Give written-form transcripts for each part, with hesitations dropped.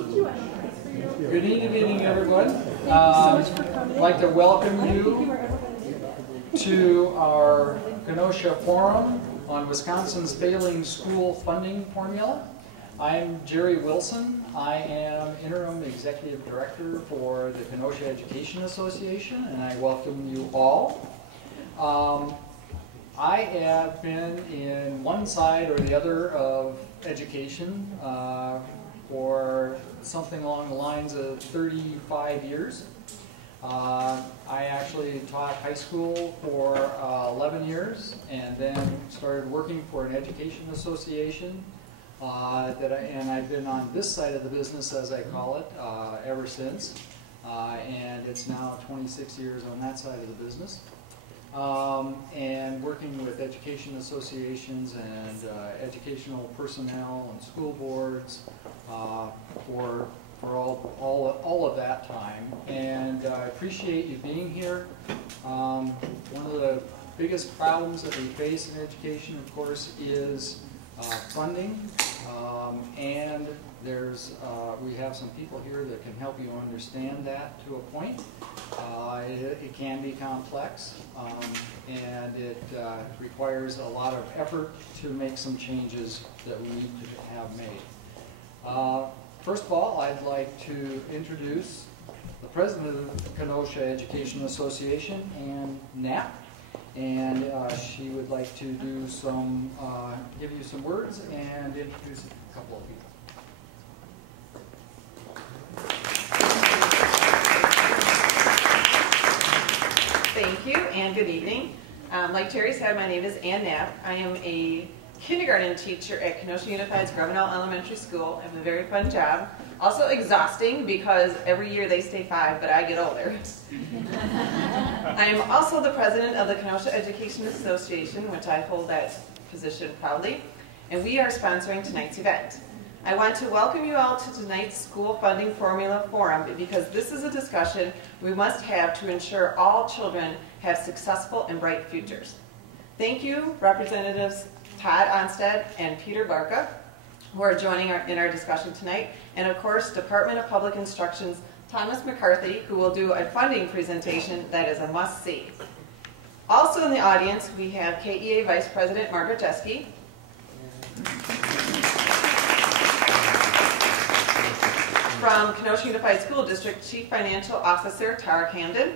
Good evening, everyone. I'd like to welcome you to our Kenosha Forum on Wisconsin's Failing School Funding Formula. I'm Jerry Wilson. I am Interim Executive Director for the Kenosha Education Association, and I welcome you all. I have been in one side or the other of education for something along the lines of 35 years. I actually taught high school for 11 years and then started working for an education association and I've been on this side of the business, as I call it, ever since. And it's now 26 years on that side of the business. And working with education associations and educational personnel and school boards for all of that time. And I appreciate you being here. One of the biggest problems that we face in education, of course, is funding. And we have some people here that can help you understand that to a point. It can be complex, and it requires a lot of effort to make some changes that we need to have made. First of all, I'd like to introduce the president of the Kenosha Education Association, Ann Knapp, and she would like to do some, give you some words and introduce a couple of people. Thank you, and good evening. Like Terry said, my name is Ann Knapp. I am a kindergarten teacher at Kenosha Unified's Grevenell Elementary School. I have a very fun job. Also exhausting because every year they stay 5, but I get older. I am also the president of the Kenosha Education Association, which I hold that position proudly, and we are sponsoring tonight's event. I want to welcome you all to tonight's School Funding Formula Forum because this is a discussion we must have to ensure all children have successful and bright futures. Thank you, Representatives Todd and Peter Barca, who are joining in our discussion tonight, and of course, Department of Public Instruction's Thomas McCarthy, who will do a funding presentation that is a must-see. Also in the audience, we have KEA Vice President Margaret Jeske, from Kenosha Unified School District, Chief Financial Officer Tara Camden.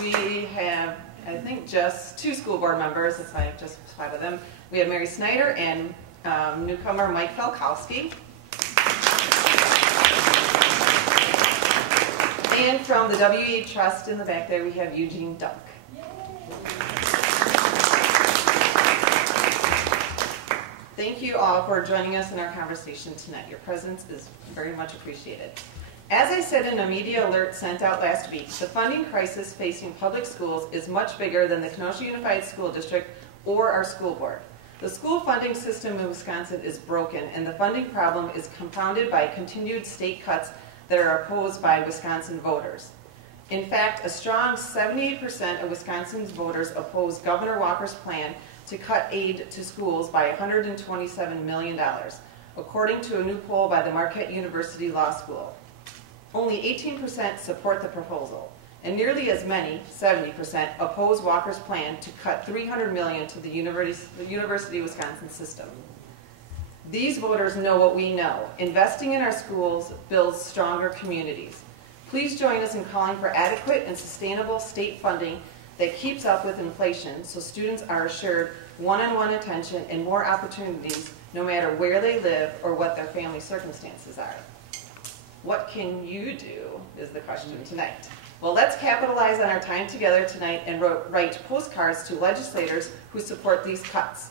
We have, I think, just 2 school board members, as I just spotted them. We have Mary Snyder and newcomer Mike Falkowski. And from the WE Trust in the back there, we have Eugene Dunk. Thank you all for joining us in our conversation tonight. Your presence is very much appreciated. As I said in a media alert sent out last week, the funding crisis facing public schools is much bigger than the Kenosha Unified School District or our school board. The school funding system in Wisconsin is broken, and the funding problem is compounded by continued state cuts that are opposed by Wisconsin voters. In fact, a strong 78% of Wisconsin's voters oppose Governor Walker's plan to cut aid to schools by $127 million, according to a new poll by the Marquette University Law School. Only 18% support the proposal, and nearly as many, 70%, oppose Walker's plan to cut $300 million to the University of Wisconsin system. These voters know what we know. Investing in our schools builds stronger communities. Please join us in calling for adequate and sustainable state funding that keeps up with inflation so students are assured one-on-one attention and more opportunities no matter where they live or what their family circumstances are. What can you do is the question tonight. Well, let's capitalize on our time together tonight and write postcards to legislators who support these cuts.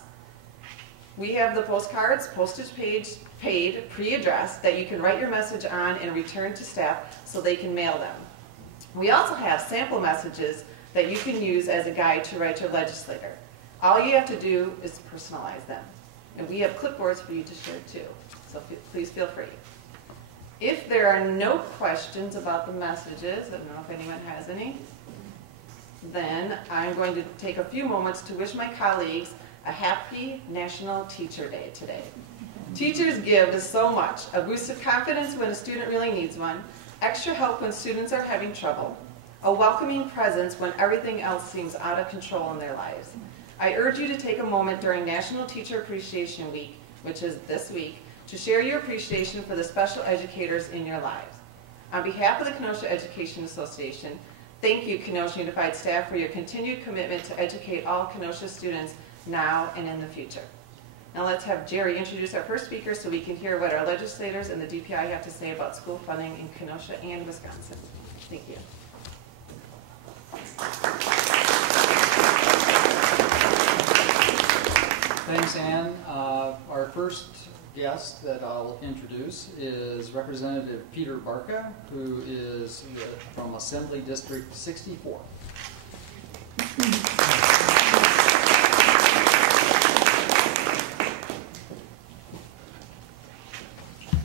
We have the postcards, postage paid, pre-addressed, that you can write your message on and return to staff so they can mail them. We also have sample messages that you can use as a guide to write your legislator. All you have to do is personalize them. And we have clipboards for you to share too, so please feel free. If there are no questions about the messages, I don't know if anyone has any, then I'm going to take a few moments to wish my colleagues a happy National Teacher Day today. Teachers give so much, a boost of confidence when a student really needs one, extra help when students are having trouble, a welcoming presence when everything else seems out of control in their lives. I urge you to take a moment during National Teacher Appreciation Week, which is this week, to share your appreciation for the special educators in your lives. On behalf of the Kenosha Education Association, thank you, Kenosha Unified staff, for your continued commitment to educate all Kenosha students now and in the future. Now let's have Jerry introduce our first speaker so we can hear what our legislators and the DPI have to say about school funding in Kenosha and Wisconsin. Thank you. Thanks, Ann. Our first guest that I'll introduce is Representative Peter Barca, who is from Assembly District 64.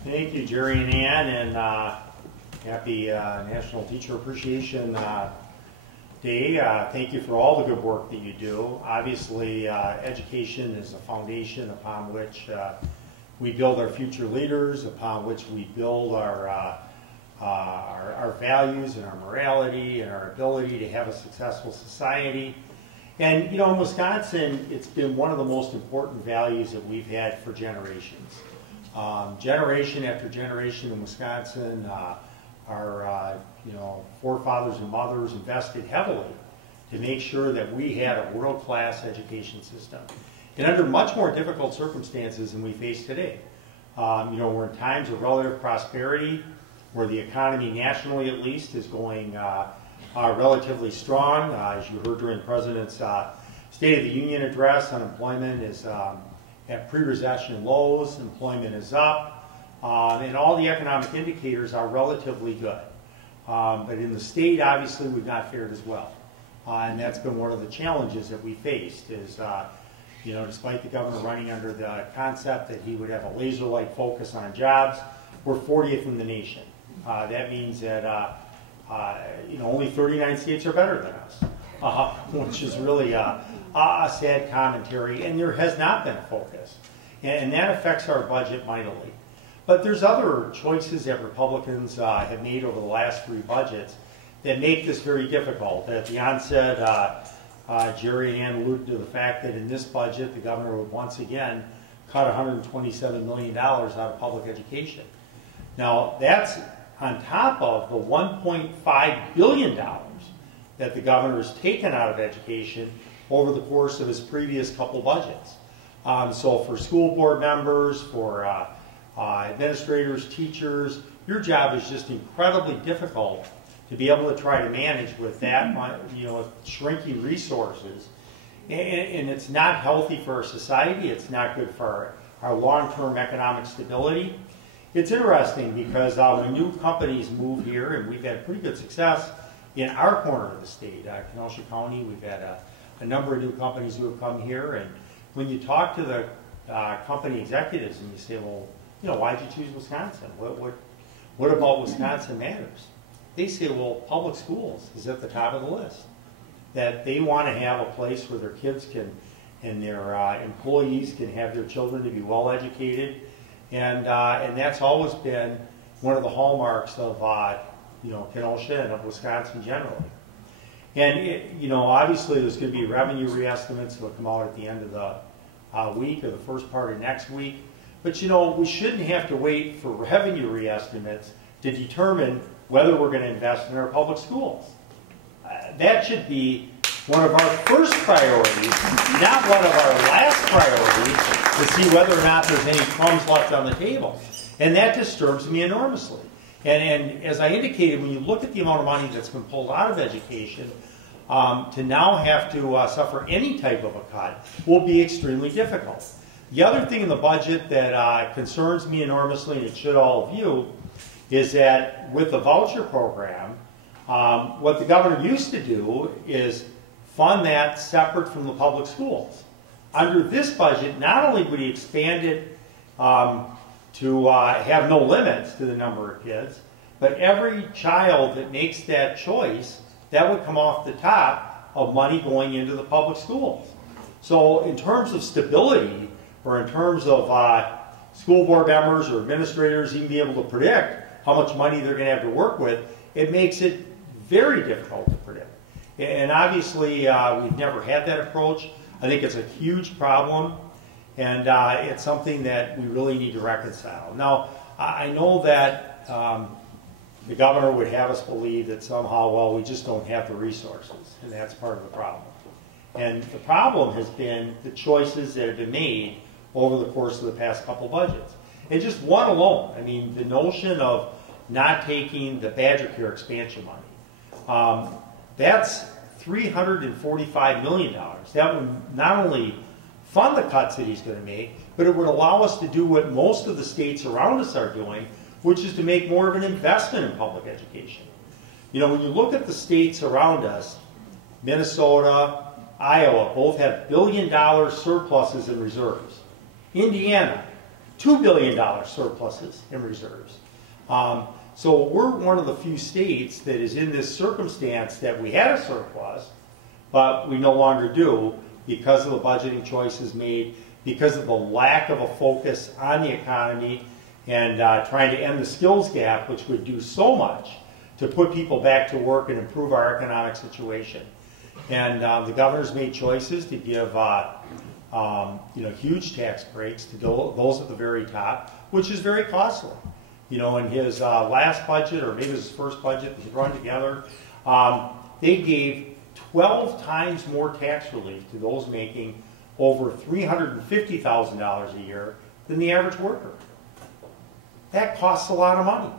Thank you, Jerry and Ann, and happy National Teacher Appreciation Day. Thank you for all the good work that you do. Obviously, education is a foundation upon which we build our future leaders, upon which we build our values and our morality and our ability to have a successful society. And, you know, in Wisconsin, it's been one of the most important values that we've had for generations. Generation after generation in Wisconsin, our forefathers and mothers invested heavily to make sure that we had a world-class education system, and under much more difficult circumstances than we face today. We're in times of relative prosperity, where the economy nationally, at least, is going relatively strong. As you heard during the President's State of the Union address, unemployment is at pre-recession lows, employment is up, and all the economic indicators are relatively good. But in the state, obviously, we've not fared as well. And that's been one of the challenges that we faced is, despite the governor running under the concept that he would have a laser-like focus on jobs, we're 40th in the nation. That means that, only 39 states are better than us, which is really a sad commentary, and there has not been a focus. And that affects our budget mightily. But there's other choices that Republicans have made over the last 3 budgets that make this very difficult. At the onset, Jerry and Ann alluded to the fact that in this budget, the governor would once again cut $127 million out of public education. Now, that's on top of the $1.5 billion that the governor has taken out of education over the course of his previous couple budgets. So for school board members, for administrators, teachers, your job is just incredibly difficult to be able to try to manage with that, shrinking resources. And it's not healthy for our society. It's not good for our long-term economic stability. It's interesting because when new companies move here, and we've had pretty good success in our corner of the state, Kenosha County, we've had a number of new companies who have come here, and when you talk to the company executives and you say, well, why'd you choose Wisconsin? What about Wisconsin matters? They say, well, public schools is at the top of the list. That they want to have a place where their kids can, and their employees can have their children to be well educated, and that's always been one of the hallmarks of Kenosha and of Wisconsin generally. And obviously there's going to be revenue reestimates that will come out at the end of the week or the first part of next week. But we shouldn't have to wait for revenue reestimates to determine whether we're going to invest in our public schools. That should be one of our first priorities, not one of our last priorities, to see whether or not there's any crumbs left on the table. And that disturbs me enormously. And as I indicated, when you look at the amount of money that's been pulled out of education, to now have to suffer any type of a cut will be extremely difficult. The other thing in the budget that concerns me enormously, and it should all of you, is that with the voucher program, what the governor used to do is fund that separate from the public schools. Under this budget, not only would he expand it to have no limits to the number of kids, but every child that makes that choice, that would come off the top of money going into the public schools. So in terms of stability, or in terms of school board members or administrators even be able to predict how much money they're going to have to work with, it makes it very difficult to predict. And obviously, we've never had that approach. I think it's a huge problem, and it's something that we really need to reconcile. Now, I know that the governor would have us believe that somehow, well, we just don't have the resources, and that's part of the problem. And the problem has been the choices that have been made over the course of the past couple budgets. And just one alone, I mean, the notion of not taking the Badger Care expansion money, that's $345 million. That would not only fund the cuts that he's going to make, but it would allow us to do what most of the states around us are doing, which is to make more of an investment in public education. You know, when you look at the states around us, Minnesota, Iowa, both have billion-dollar surpluses in reserves. Indiana, $2 billion surpluses in reserves. So we're one of the few states that is in this circumstance that we had a surplus, but we no longer do because of the budgeting choices made, because of the lack of a focus on the economy and trying to end the skills gap, which would do so much to put people back to work and improve our economic situation. And the governor's made choices to give huge tax breaks to those at the very top, which is very costly. You know, in his last budget, or maybe it was his first budget that he run together, they gave 12 times more tax relief to those making over $350,000 a year than the average worker. That costs a lot of money.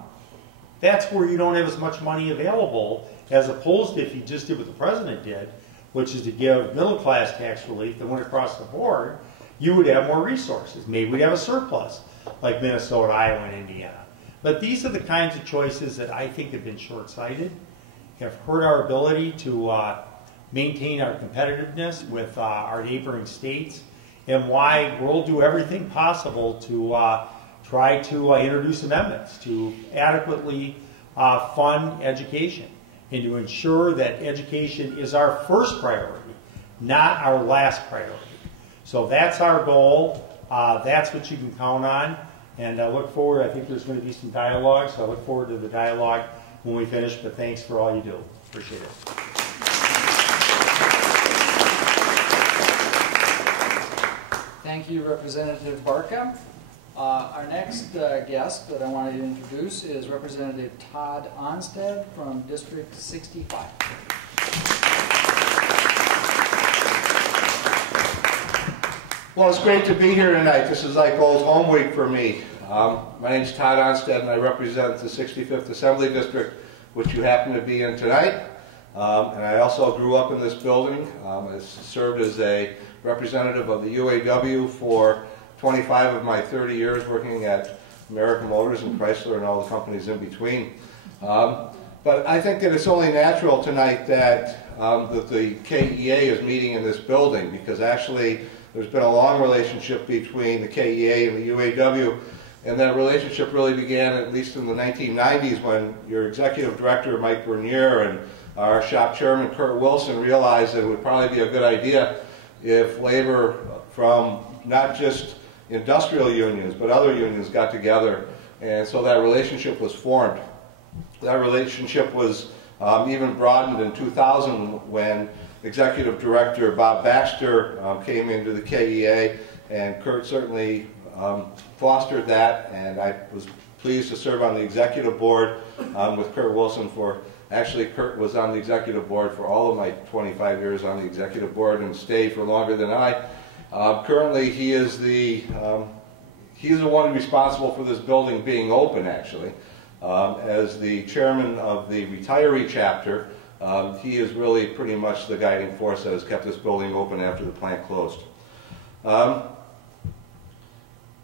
That's where you don't have as much money available as opposed to if you just did what the president did, which is to give middle-class tax relief that went across the board. You would have more resources. Maybe we'd have a surplus like Minnesota, Iowa, and Indiana. But these are the kinds of choices that I think have been short-sighted, have hurt our ability to maintain our competitiveness with our neighboring states, and why we'll do everything possible to try to introduce amendments to adequately fund education and to ensure that education is our first priority, not our last priority. So that's our goal. That's what you can count on. And I look forward, I think there's going to be some dialogue, so I look forward to the dialogue when we finish, but thanks for all you do. Appreciate it. Thank you, Representative Barca. Our next guest that I wanted to introduce is Representative Todd Onstad from District 65. Well, it's great to be here tonight. This is like old home week for me. My name is Todd Onstad, and I represent the 65th Assembly District, which you happen to be in tonight. And I also grew up in this building. I served as a representative of the UAW for 25 of my 30 years working at American Motors and Chrysler and all the companies in between. But I think that it's only natural tonight that the KEA is meeting in this building, because actually there's been a long relationship between the KEA and the UAW, and that relationship really began at least in the 1990s when your executive director, Mike Bernier, and our shop chairman, Kurt Wilson, realized that it would probably be a good idea if labor from not just industrial unions, but other unions got together, and so that relationship was formed. That relationship was even broadened in 2000 when Executive Director Bob Baxter came into the KEA, and Kurt certainly fostered that, and I was pleased to serve on the executive board with Kurt Wilson for, actually Kurt was on the executive board for all of my 25 years on the executive board and stayed for longer than I. Currently he is the one responsible for this building being open, actually. As the chairman of the retiree chapter, he is really pretty much the guiding force that has kept this building open after the plant closed.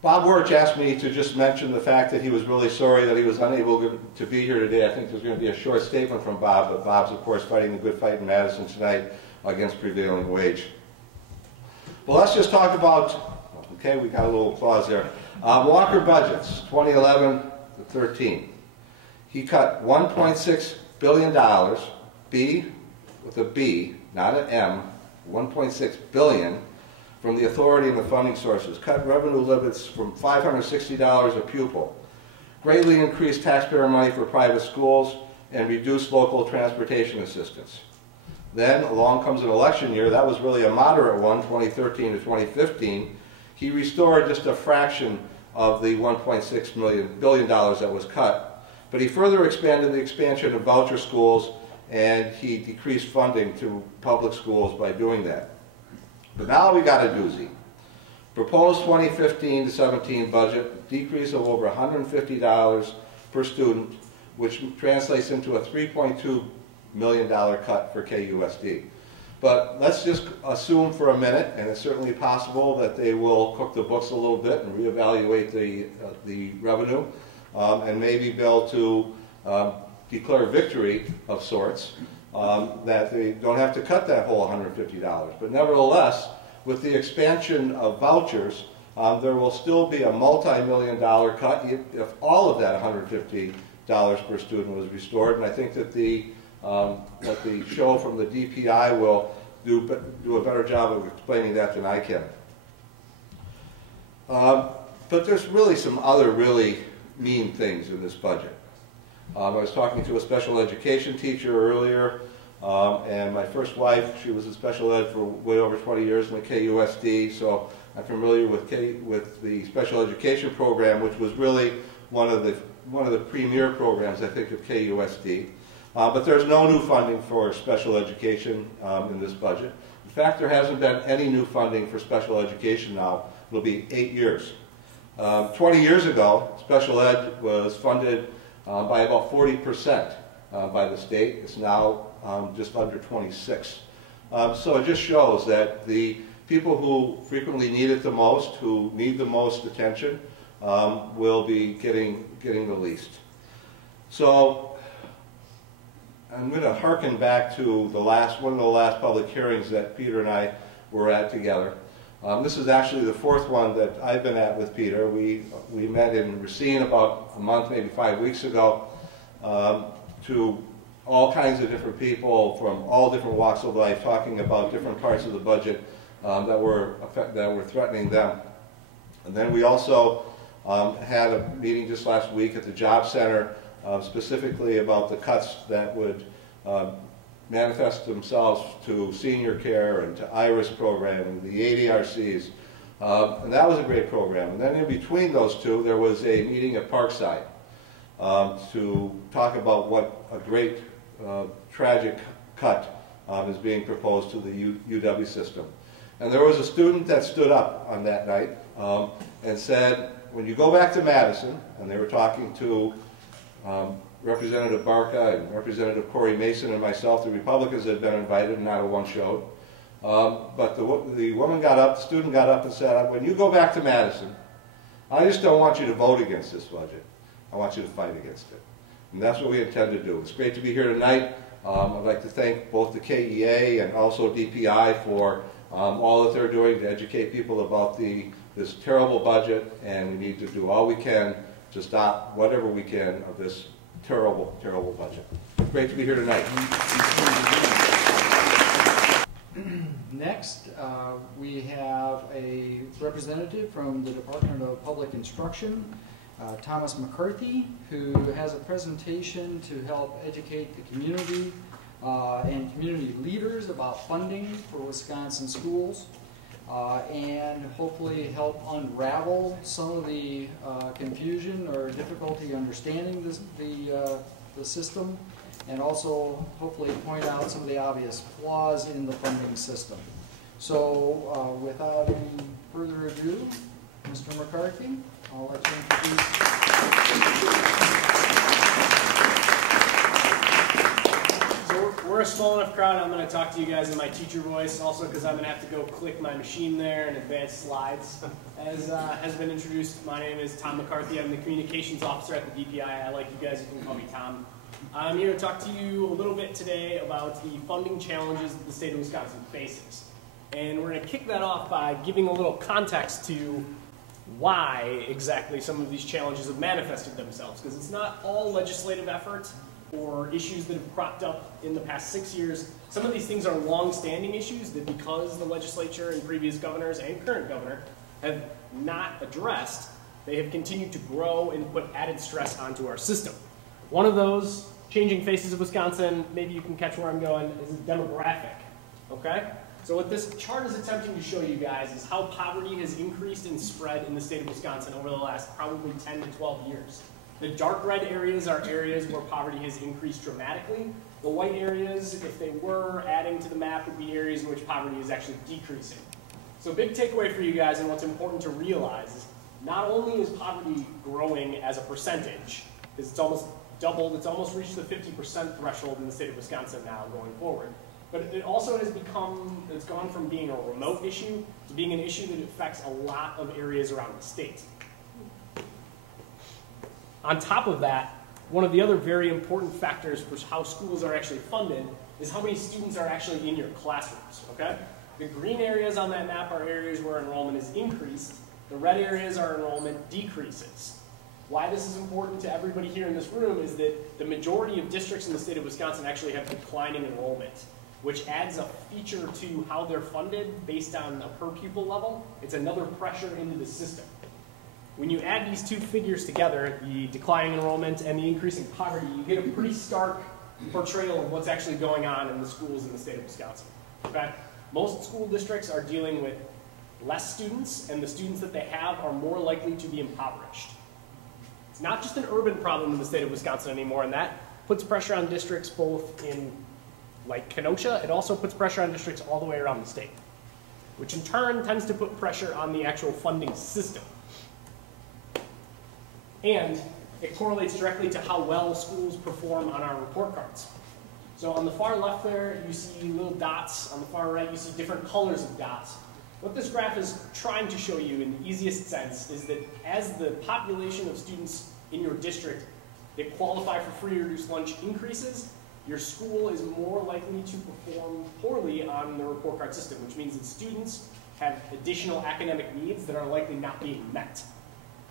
Bob Wirch asked me to just mention the fact that he was really sorry that he was unable to be here today. I think there's going to be a short statement from Bob, but Bob's, of course, fighting the good fight in Madison tonight against prevailing wage. Well, let's just talk about, okay, we got a little applause there. Walker budgets, 2011 to 13. He cut $1.6 billion, B with a B, not an M, $1.6 billion from the authority and the funding sources, cut revenue limits from $560 a pupil, greatly increase taxpayer money for private schools, and reduce local transportation assistance. Then along comes an election year. That was really a moderate one, 2013 to 2015. He restored just a fraction of the $1.6 billion that was cut. But he further expanded the expansion of voucher schools, and he decreased funding to public schools by doing that. But now we got a doozy. Proposed 2015 to 17 budget, decrease of over $150 per student, which translates into a $3.2 million cut for KUSD. But let's just assume for a minute, and it's certainly possible that they will cook the books a little bit and reevaluate the revenue, and maybe be able to declare victory of sorts, that they don't have to cut that whole $150. But nevertheless, with the expansion of vouchers, there will still be a multi-million-dollar cut if all of that $150 per student was restored. And I think that the show from the DPI will do a better job of explaining that than I can. But there's really some other really mean things in this budget. I was talking to a special education teacher earlier, and my first wife, she was in special ed for way over 20 years in the KUSD, so I'm familiar with the special education program, which was really one of the premier programs, I think, of KUSD. But there's no new funding for special education in this budget. In fact, there hasn't been any new funding for special education now. It'll be 8 years. 20 years ago, special ed was funded by about 40% by the state. It's now just under 26. So it just shows that the people who frequently need it the most, who need the most attention, will be getting the least. So I'm going to hearken back to one of the last public hearings that Peter and I were at together. This is actually the fourth one that I've been at with Peter. We met in Racine about a month, maybe 5 weeks ago, to all kinds of different people from all different walks of life, talking about different parts of the budget that were threatening them. And then we also had a meeting just last week at the Job Center, specifically about the cuts that would manifest themselves to senior care and to IRIS program and the ADRCs. And that was a great program. And then in between those two, there was a meeting at Parkside to talk about what a great tragic cut is being proposed to the UW system. And there was a student that stood up on that night and said, when you go back to Madison, and they were talking to Representative Barca and Representative Corey Mason and myself, the Republicans had been invited and not a one showed. But the woman got up, the student got up and said, when you go back to Madison, I just don't want you to vote against this budget. I want you to fight against it. And that's what we intend to do. It's great to be here tonight. I'd like to thank both the KEA and also DPI for all that they're doing to educate people about this terrible budget, and we need to do all we can to stop whatever we can of this terrible, terrible budget. Great to be here tonight. Next, we have a representative from the Department of Public Instruction, Thomas McCarthy, who has a presentation to help educate the community and community leaders about funding for Wisconsin schools, and hopefully help unravel some of the confusion or difficulty understanding the system, and also hopefully point out some of the obvious flaws in the funding system. So without any further ado, Mr. McCarthy, I'll let you introduce. So we're a small enough crowd, I'm going to talk to you guys in my teacher voice, also because I'm going to have to go click my machine there and advance slides. As has been introduced, my name is Tom McCarthy. I'm the communications officer at the DPI. I like you guys, you can call me Tom. I'm here to talk to you a little bit today about the funding challenges that the state of Wisconsin faces. And we're going to kick that off by giving a little context to why exactly some of these challenges have manifested themselves, because it's not all legislative effort. or issues that have cropped up in the past 6 years. Some of these things are long-standing issues that because the legislature and previous governors and current governor have not addressed, they have continued to grow and put added stress onto our system. One of those changing faces of Wisconsin, maybe you can catch where I'm going, is demographic, okay? So what this chart is attempting to show you guys is how poverty has increased and spread in the state of Wisconsin over the last probably 10 to 12 years. The dark red areas are areas where poverty has increased dramatically. The white areas, if they were adding to the map, would be areas in which poverty is actually decreasing. So big takeaway for you guys, and what's important to realize is not only is poverty growing as a percentage, because it's almost doubled, it's almost reached the 50% threshold in the state of Wisconsin now going forward, but it also has become, it's gone from being a remote issue to being an issue that affects a lot of areas around the state. On top of that, one of the other very important factors for how schools are actually funded is how many students are actually in your classrooms, okay? The green areas on that map are areas where enrollment is increased. The red areas are enrollment decreases. Why this is important to everybody here in this room is that the majority of districts in the state of Wisconsin actually have declining enrollment, which adds a feature to how they're funded based on a per pupil level. It's another pressure into the system. When you add these two figures together, the declining enrollment and the increasing poverty, you get a pretty stark portrayal of what's actually going on in the schools in the state of Wisconsin. Okay? Most school districts are dealing with less students, and the students that they have are more likely to be impoverished. It's not just an urban problem in the state of Wisconsin anymore, and that puts pressure on districts both in, like Kenosha, it also puts pressure on districts all the way around the state, which in turn tends to put pressure on the actual funding system. And it correlates directly to how well schools perform on our report cards. So on the far left there, you see little dots. On the far right, you see different colors of dots. What this graph is trying to show you in the easiest sense is that as the population of students in your district that qualify for free or reduced lunch increases, your school is more likely to perform poorly on the report card system, which means that students have additional academic needs that are likely not being met.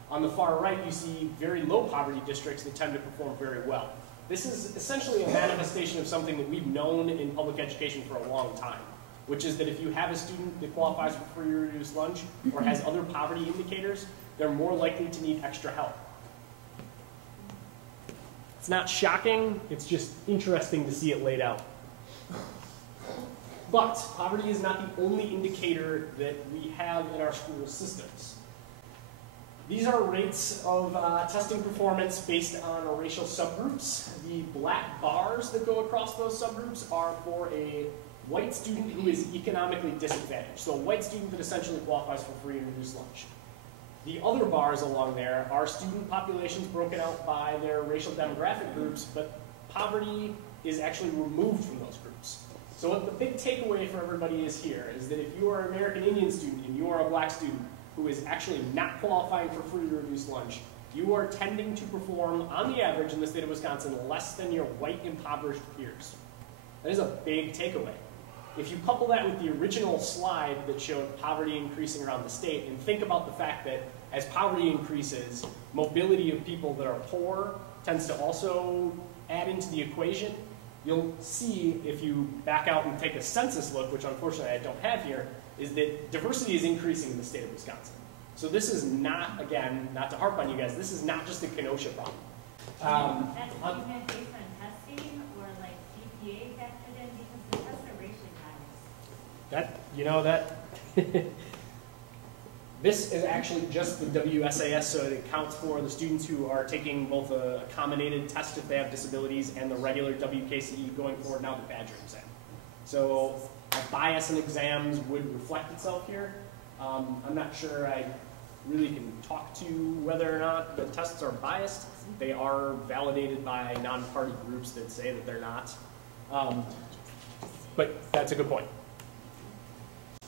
On the far right, you see very low poverty districts that tend to perform very well. This is essentially a manifestation of something that we've known in public education for a long time, which is that if you have a student that qualifies for free or reduced lunch or has other poverty indicators, they're more likely to need extra help. It's not shocking, it's just interesting to see it laid out. But poverty is not the only indicator that we have in our school systems. These are rates of testing performance based on racial subgroups. The black bars that go across those subgroups are for a white student who is economically disadvantaged. So a white student that essentially qualifies for free and reduced lunch. The other bars along there are student populations broken out by their racial demographic groups, but poverty is actually removed from those groups. So what the big takeaway for everybody is here is that if you are an American Indian student and you are a black student who is actually not qualifying for free or reduced lunch, you are tending to perform, on the average in the state of Wisconsin, less than your white impoverished peers. That is a big takeaway. If you couple that with the original slide that showed poverty increasing around the state, and think about the fact that as poverty increases, mobility of people that are poor tends to also add into the equation, you'll see if you back out and take a census look, which unfortunately I don't have here, is that diversity is increasing in the state of Wisconsin. So this is not, again, not to harp on you guys, this is not just a Kenosha problem. That's even based on testing or like GPA factored in because the tests are racially biased. That, you know, that, this is actually just the WSAS, so it accounts for the students who are taking both a accommodated test if they have disabilities and the regular WKCE going forward now the Badger exam. So a bias in exams would reflect itself here. I'm not sure I really can talk to whether or not the tests are biased. They are validated by non-party groups that say that they're not. But that's a good point.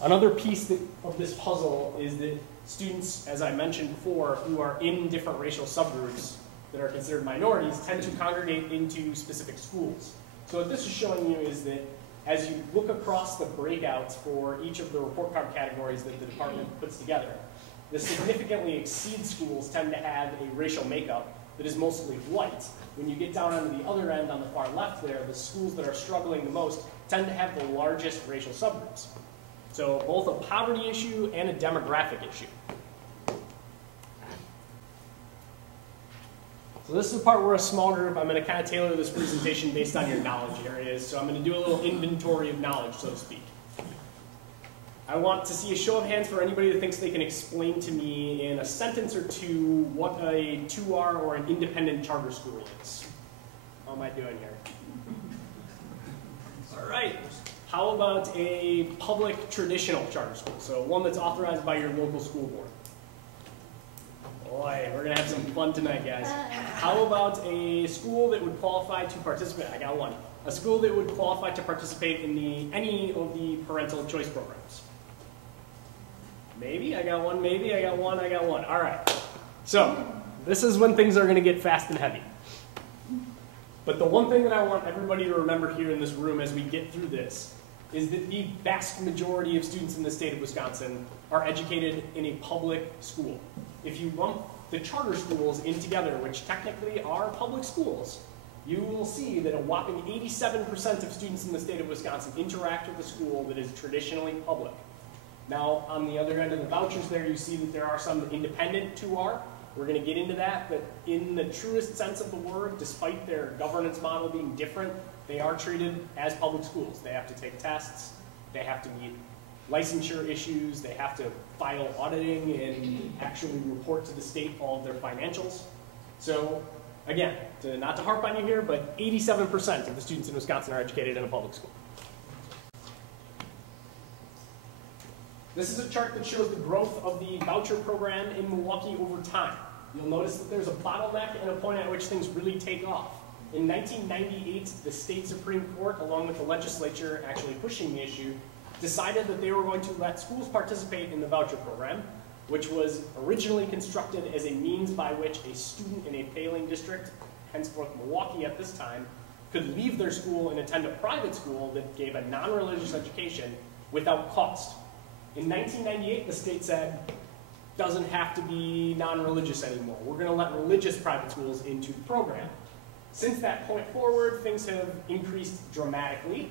Another piece of this puzzle is that students, as I mentioned before, who are in different racial subgroups that are considered minorities tend to congregate into specific schools. So what this is showing you is that as you look across the breakouts for each of the report card categories that the department puts together, the significantly exceed schools tend to have a racial makeup that is mostly white. When you get down onto the other end on the far left there, the schools that are struggling the most tend to have the largest racial subgroups. So both a poverty issue and a demographic issue. So this is the part where a small group, I'm going to kind of tailor this presentation based on your knowledge areas. So I'm going to do a little inventory of knowledge, so to speak. I want to see a show of hands for anybody that thinks they can explain to me in a sentence or two what a 2R or an independent charter school is. How am I doing here? All right. How about a public traditional charter school? So one that's authorized by your local school board. Boy, we're going to have some fun tonight, guys. How about a school that would qualify to participate? I got one. A school that would qualify to participate in any of the parental choice programs. Maybe, I got one, maybe, I got one, I got one. All right. So, this is when things are going to get fast and heavy. But the one thing that I want everybody to remember here in this room as we get through this is that the vast majority of students in the state of Wisconsin are educated in a public school. If you lump the charter schools in together, which technically are public schools, you will see that a whopping 87% of students in the state of Wisconsin interact with a school that is traditionally public. Now, on the other end of the vouchers there, you see that there are some independent 2R. We're going to get into that, but in the truest sense of the word, despite their governance model being different, they are treated as public schools. They have to take tests, they have to meet licensure issues, they have to file auditing and actually report to the state all of their financials. So, again, not to harp on you here, but 87% of the students in Wisconsin are educated in a public school. This is a chart that shows the growth of the voucher program in Milwaukee over time. You'll notice that there's a bottleneck and a point at which things really take off. In 1998, the state Supreme Court, along with the legislature actually pushing the issue, decided that they were going to let schools participate in the voucher program, which was originally constructed as a means by which a student in a failing district, henceforth Milwaukee at this time, could leave their school and attend a private school that gave a non-religious education without cost. In 1998, the state said, doesn't have to be non-religious anymore. We're going to let religious private schools into the program. Since that point forward, things have increased dramatically.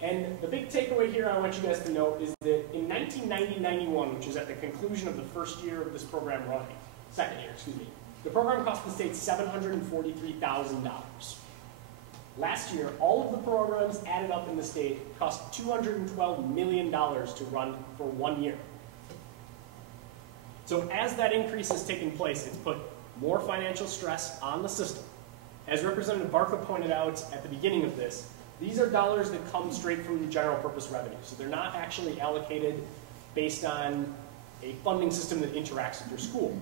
And the big takeaway here I want you guys to note is that in 1990-91, which is at the conclusion of the first year of this program running, second year, excuse me, the program cost the state $743,000. Last year, all of the programs added up in the state cost $212 million to run for 1 year. So as that increase has taken place, it's put more financial stress on the system. As Representative Barca pointed out at the beginning of this, these are dollars that come straight from the general purpose revenue. So they're not actually allocated based on a funding system that interacts with your school.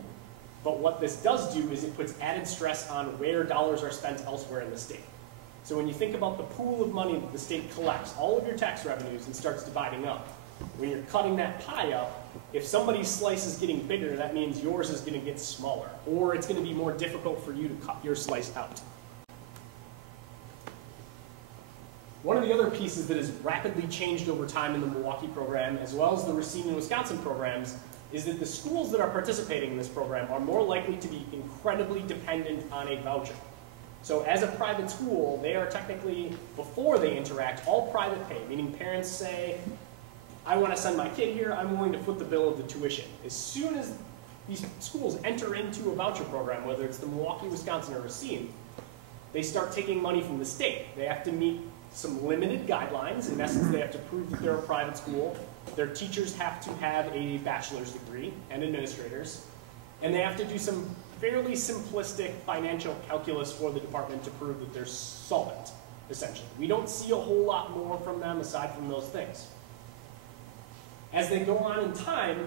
But what this does do is it puts added stress on where dollars are spent elsewhere in the state. So when you think about the pool of money that the state collects, all of your tax revenues, and starts dividing up, when you're cutting that pie up, if somebody's slice is getting bigger, that means yours is going to get smaller, or it's going to be more difficult for you to cut your slice out. One of the other pieces that has rapidly changed over time in the Milwaukee program, as well as the Racine and Wisconsin programs, is that the schools that are participating in this program are more likely to be incredibly dependent on a voucher. So as a private school, they are technically, before they interact, all private pay, meaning parents say, I want to send my kid here, I'm willing to foot the bill of the tuition. As soon as these schools enter into a voucher program, whether it's the Milwaukee, Wisconsin, or Racine, they start taking money from the state. They have to meet some limited guidelines. In essence, they have to prove that they're a private school. Their teachers have to have a bachelor's degree, and administrators. And they have to do some fairly simplistic financial calculus for the department to prove that they're solvent, essentially. We don't see a whole lot more from them aside from those things. As they go on in time,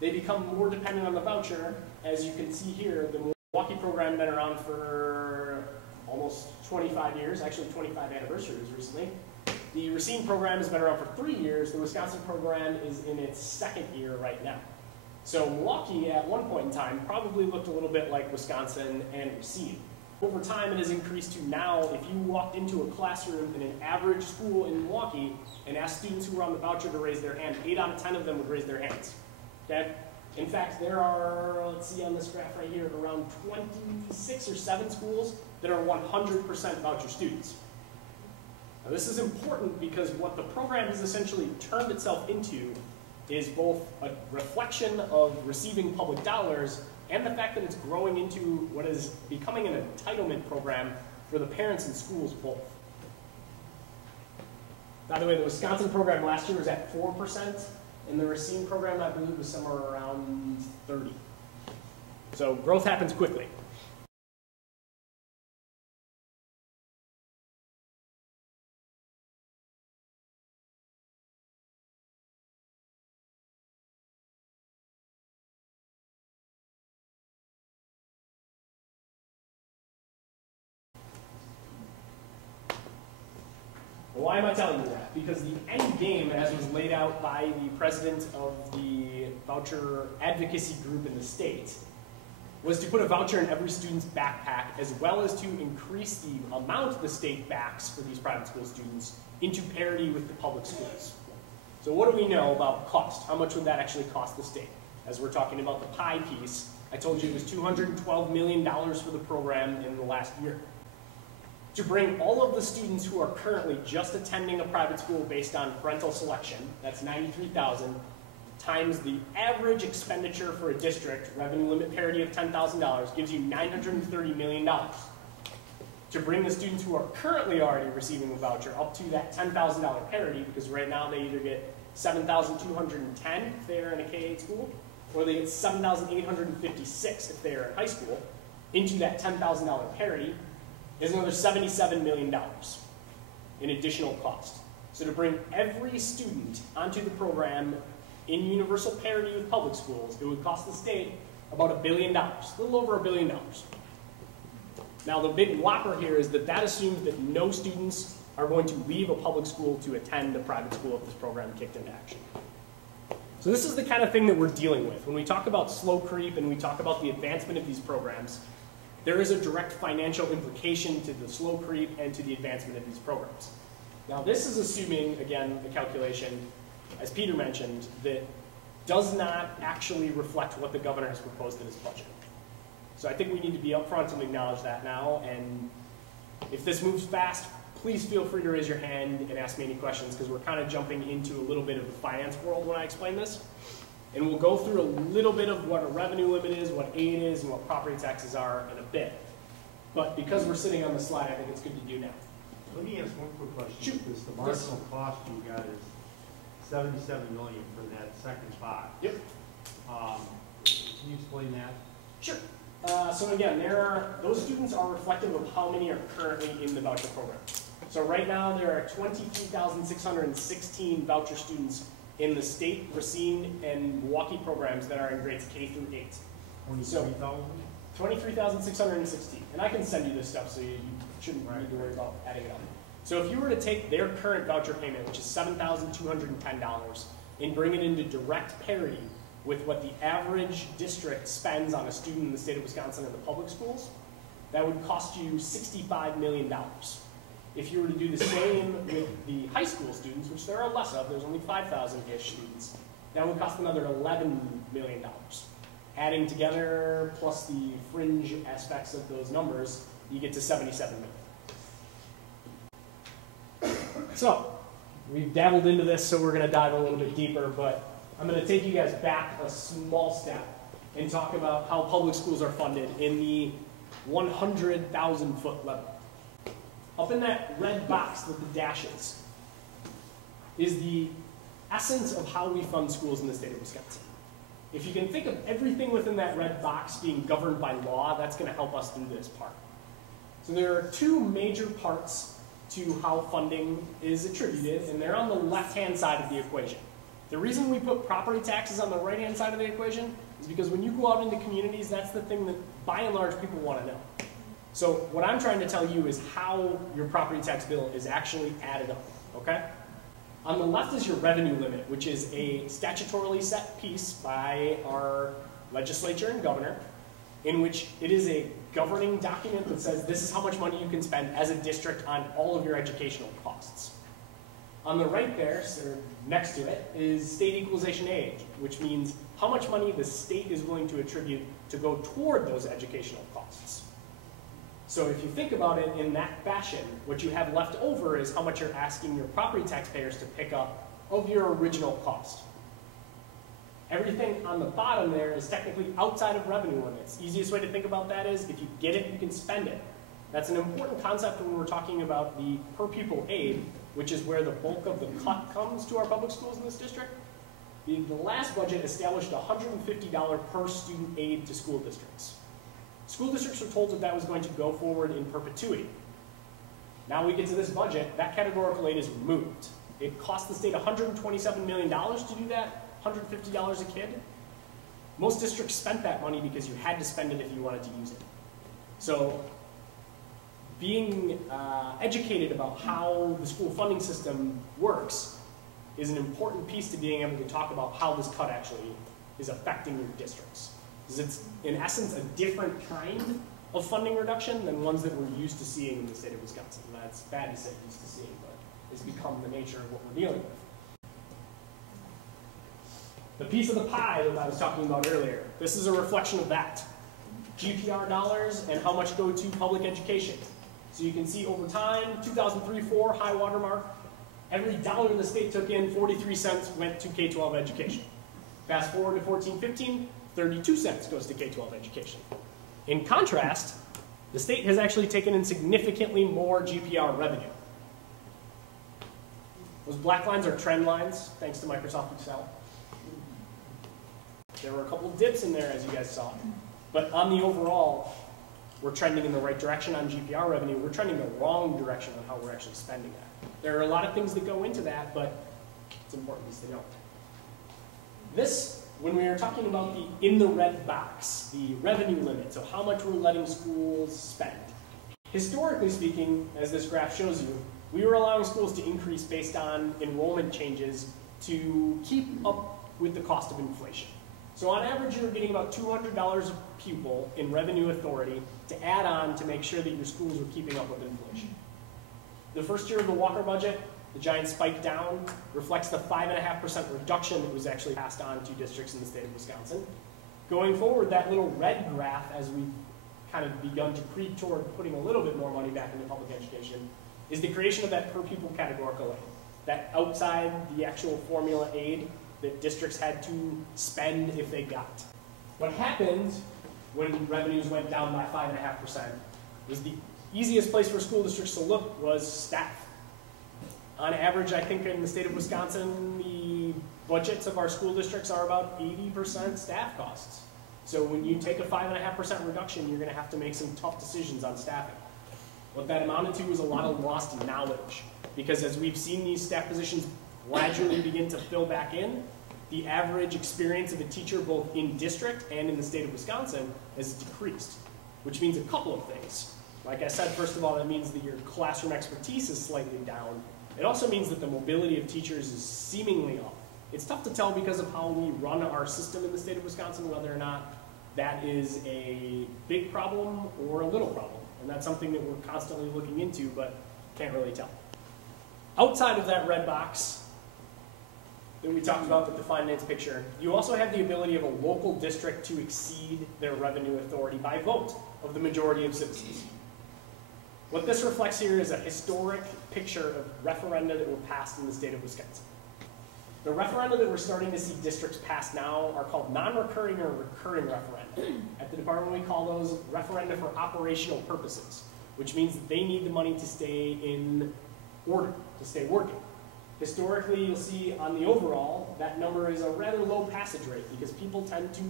they become more dependent on the voucher. As you can see here, the Milwaukee program has been around for almost 25 years, actually 25 anniversaries recently. The Racine program has been around for 3 years. The Wisconsin program is in its second year right now. So Milwaukee, at one point in time, probably looked a little bit like Wisconsin and Racine. Over time, it has increased to now, if you walked into a classroom in an average school in Milwaukee and asked students who were on the voucher to raise their hand, 8 out of 10 of them would raise their hands. Okay? In fact, there are, let's see on this graph right here, around 26 or 7 schools that are 100% voucher students. Now this is important because what the program has essentially turned itself into is both a reflection of receiving public dollars and the fact that it's growing into what is becoming an entitlement program for the parents and schools both. By the way, the Wisconsin program last year was at 4%, and the Racine program, I believe, was somewhere around 30%. So growth happens quickly. Why am I telling you that? Because the end game, as was laid out by the president of the voucher advocacy group in the state, was to put a voucher in every student's backpack, as well as to increase the amount the state backs for these private school students into parity with the public schools. So what do we know about cost? How much would that actually cost the state? As we're talking about the pie piece, I told you it was $212 million for the program in the last year. To bring all of the students who are currently just attending a private school based on parental selection, that's 93,000, times the average expenditure for a district, revenue limit parity of $10,000, gives you $930 million. To bring the students who are currently already receiving a voucher up to that $10,000 parity, because right now they either get $7,210 if they are in a K-8 school, or they get $7,856 if they are in high school, into that $10,000 parity, is another $77 million in additional cost. So to bring every student onto the program in universal parity with public schools, it would cost the state about $1 billion, a little over $1 billion. Now the big whopper here is that that assumes that no students are going to leave a public school to attend a private school if this program kicked into action. So this is the kind of thing that we're dealing with. When we talk about slow creep and we talk about the advancement of these programs, there is a direct financial implication to the slow creep and to the advancement of these programs. Now this is assuming, again, the calculation, as Peter mentioned, that does not actually reflect what the governor has proposed in his budget. So I think we need to be upfront and acknowledge that now, and if this moves fast, please feel free to raise your hand and ask me any questions, because we're kind of jumping into a little bit of the finance world when I explain this. And we'll go through a little bit of what a revenue limit is, what aid is, and what property taxes are in a bit. But because we're sitting on the slide, I think it's good to do now. Let me ask one quick question. Shoot. Because the marginal cost you got is $77 million for that second box. Yep. Can you explain that? Sure. So again, those students are reflective of how many are currently in the voucher program. So right now there are 23,616 voucher students in the state, Racine, and Milwaukee programs that are in grades K through 8. 23,000? 23,616. And I can send you this stuff so you shouldn't need to worry about adding it up. So if you were to take their current voucher payment, which is $7,210, and bring it into direct parity with what the average district spends on a student in the state of Wisconsin in the public schools, that would cost you $65 million. If you were to do the same with the high school students, which there are less of, there's only 5,000-ish students, that would cost another $11 million. Adding together, plus the fringe aspects of those numbers, you get to $77 million. So, we've dabbled into this, so we're going to dive a little bit deeper, but I'm going to take you guys back a small step and talk about how public schools are funded in the 100,000-foot level. Up in that red box with the dashes is the essence of how we fund schools in the state of Wisconsin. If you can think of everything within that red box being governed by law, that's going to help us through this part. So there are two major parts to how funding is attributed, and they're on the left-hand side of the equation. The reason we put property taxes on the right-hand side of the equation is because when you go out into communities, that's the thing that, by and large, people want to know. So what I'm trying to tell you is how your property tax bill is actually added up, okay? On the left is your revenue limit, which is a statutorily set piece by our legislature and governor, in which it is a governing document that says this is how much money you can spend as a district on all of your educational costs. On the right there, so next to it, is state equalization aid, which means how much money the state is willing to attribute to go toward those educational costs. So if you think about it in that fashion, what you have left over is how much you're asking your property taxpayers to pick up of your original cost. Everything on the bottom there is technically outside of revenue limits. Easiest way to think about that is if you get it, you can spend it. That's an important concept when we're talking about the per pupil aid, which is where the bulk of the cut comes to our public schools in this district. The last budget established $150 per student aid to school districts. School districts were told that that was going to go forward in perpetuity. Now we get to this budget, that categorical aid is removed. It cost the state $127 million to do that, $150 a kid. Most districts spent that money because you had to spend it if you wanted to use it. So being educated about how the school funding system works is an important piece to being able to talk about how this cut actually is affecting your districts. Because it's, in essence, a different kind of funding reduction than ones that we're used to seeing in the state of Wisconsin. And that's bad to say used to seeing, but it's become the nature of what we're dealing with. The piece of the pie that I was talking about earlier, this is a reflection of that. GPR dollars and how much go to public education. So you can see over time, 2003-04, high water mark, every dollar the state took in, 43 cents went to K-12 education. Fast forward to 14-15, 32 cents goes to K-12 education. In contrast, the state has actually taken in significantly more GPR revenue. Those black lines are trend lines, thanks to Microsoft Excel. There were a couple of dips in there, as you guys saw. But on the overall, we're trending in the right direction on GPR revenue. We're trending the wrong direction on how we're actually spending that. There are a lot of things that go into that, but it's important to don't. This, when we are talking about the in the red box, the revenue limit, so how much we're letting schools spend. Historically speaking, as this graph shows you, we were allowing schools to increase based on enrollment changes to keep up with the cost of inflation. So on average, you were getting about $200 a pupil in revenue authority to add on to make sure that your schools were keeping up with inflation. The first year of the Walker budget, the giant spike down reflects the 5.5% reduction that was actually passed on to districts in the state of Wisconsin. Going forward, that little red graph, as we've kind of begun to creep toward putting a little bit more money back into public education, is the creation of that per pupil categorical aid. That outside the actual formula aid that districts had to spend if they got. What happened when revenues went down by 5.5% was the easiest place for school districts to look was staff. On average, I think in the state of Wisconsin, the budgets of our school districts are about 80% staff costs. So when you take a 5.5% reduction, you're gonna have to make some tough decisions on staffing. What that amounted to was a lot of lost knowledge. Because as we've seen these staff positions gradually begin to fill back in, the average experience of a teacher both in district and in the state of Wisconsin has decreased, which means a couple of things. Like I said, first of all, that means that your classroom expertise is slightly down. It also means that the mobility of teachers is seemingly up. It's tough to tell because of how we run our system in the state of Wisconsin, whether or not that is a big problem or a little problem. And that's something that we're constantly looking into, but can't really tell. Outside of that red box that we talked about with the finance picture, you also have the ability of a local district to exceed their revenue authority by vote of the majority of citizens. What this reflects here is a historic picture of referenda that were passed in the state of Wisconsin. The referenda that we're starting to see districts pass now are called non-recurring or recurring referenda. At the department, we call those referenda for operational purposes, which means that they need the money to stay in order, to stay working. Historically, you'll see on the overall, that number is a rather low passage rate because people tend to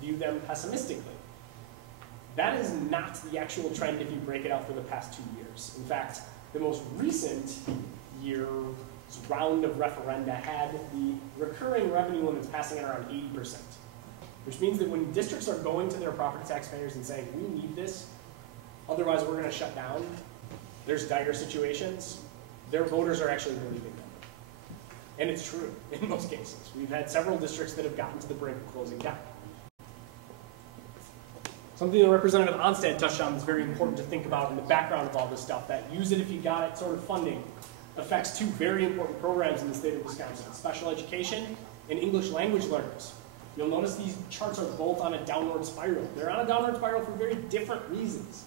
view them pessimistically. That is not the actual trend if you break it out for the past 2 years. In fact, the most recent year's round of referenda had the recurring revenue limits passing at around 80%, which means that when districts are going to their property taxpayers and saying, we need this, otherwise we're going to shut down, there's dire situations, their voters are actually believing them. And it's true in most cases. We've had several districts that have gotten to the brink of closing down. Something that Representative Onstad touched on that's very important to think about in the background of all this stuff, that use it if you got it sort of funding affects two very important programs in the state of Wisconsin, special education and English language learners. you'll notice these charts are both on a downward spiral. They're on a downward spiral for very different reasons.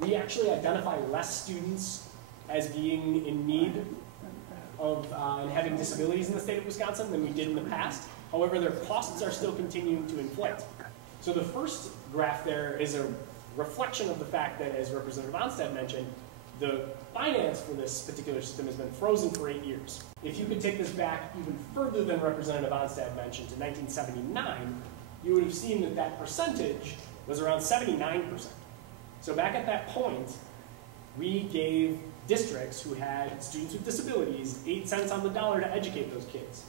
We actually identify less students as being in need of and having disabilities in the state of Wisconsin than we did in the past. However, their costs are still continuing to inflate. So the first graph there is a reflection of the fact that, as Representative Onstad mentioned, the finance for this particular system has been frozen for 8 years. If you could take this back even further than Representative Onstad mentioned to 1979, you would have seen that that percentage was around 79%. So back at that point, we gave districts who had students with disabilities 8 cents on the dollar to educate those kids.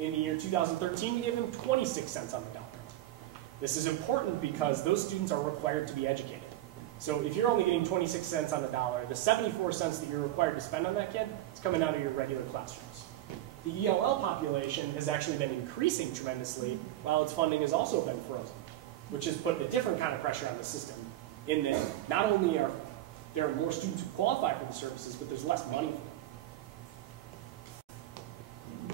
In the year 2013, we gave them 26 cents on the dollar. This is important because those students are required to be educated. So if you're only getting 26 cents on the dollar, the 74 cents that you're required to spend on that kid is coming out of your regular classrooms. The ELL population has actually been increasing tremendously while its funding has also been frozen, which has put a different kind of pressure on the system in that not only are there more students who qualify for the services, but there's less money for them.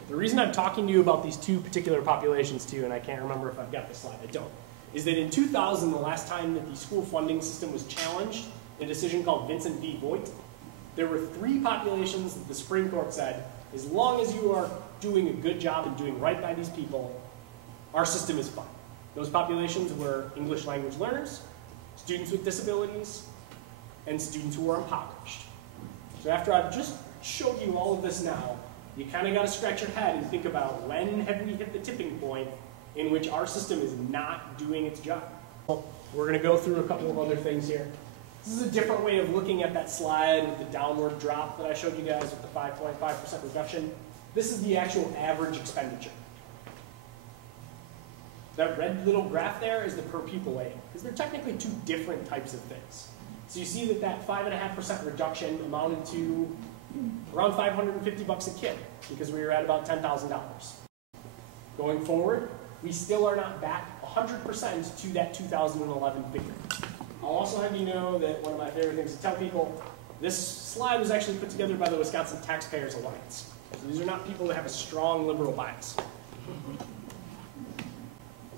The reason I'm talking to you about these two particular populations too, and I can't remember if I've got this slide, I don't, is that in 2000, the last time that the school funding system was challenged, in a decision called Vincent v. Voigt, there were 3 populations that the Supreme Court said, as long as you are doing a good job and doing right by these people, our system is fine. Those populations were English language learners, students with disabilities, and students who are impoverished. So after I've just showed you all of this now, you kind of got to scratch your head and think about when have we hit the tipping point in which our system is not doing its job. Well, we're going to go through a couple of other things here. This is a different way of looking at that slide with the downward drop that I showed you guys with the 5.5% reduction. This is the actual average expenditure. That red little graph there is the per pupil aid, because they're technically 2 different types of things. So you see that that 5.5% reduction amounted to around $550 a kid, because we were at about $10,000. Going forward, we still are not back 100% to that 2011 figure. I'll also have you know that one of my favorite things to tell people, this slide was actually put together by the Wisconsin Taxpayers Alliance. So these are not people that have a strong liberal bias.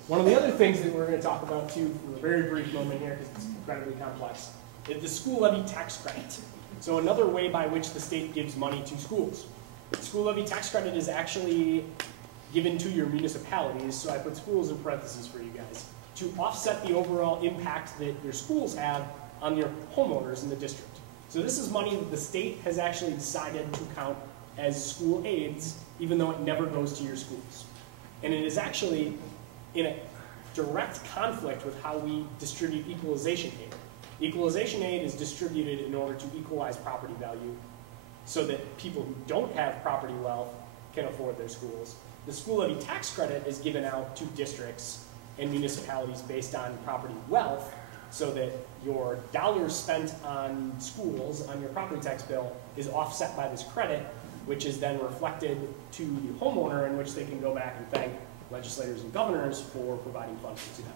One of the other things that we're going to talk about too for a very brief moment here, because it's incredibly complex, is the school levy tax credit. So another way by which the state gives money to schools. The school levy tax credit is actually given to your municipalities, so I put schools in parentheses for you guys, to offset the overall impact that your schools have on your homeowners in the district. So this is money that the state has actually decided to count as school aids, even though it never goes to your schools. And it is actually in a direct conflict with how we distribute equalization aid. Equalization aid is distributed in order to equalize property value so that people who don't have property wealth can afford their schools. The school levy tax credit is given out to districts and municipalities based on property wealth so that your dollars spent on schools on your property tax bill is offset by this credit, which is then reflected to the homeowner, in which they can go back and thank legislators and governors for providing funding to them.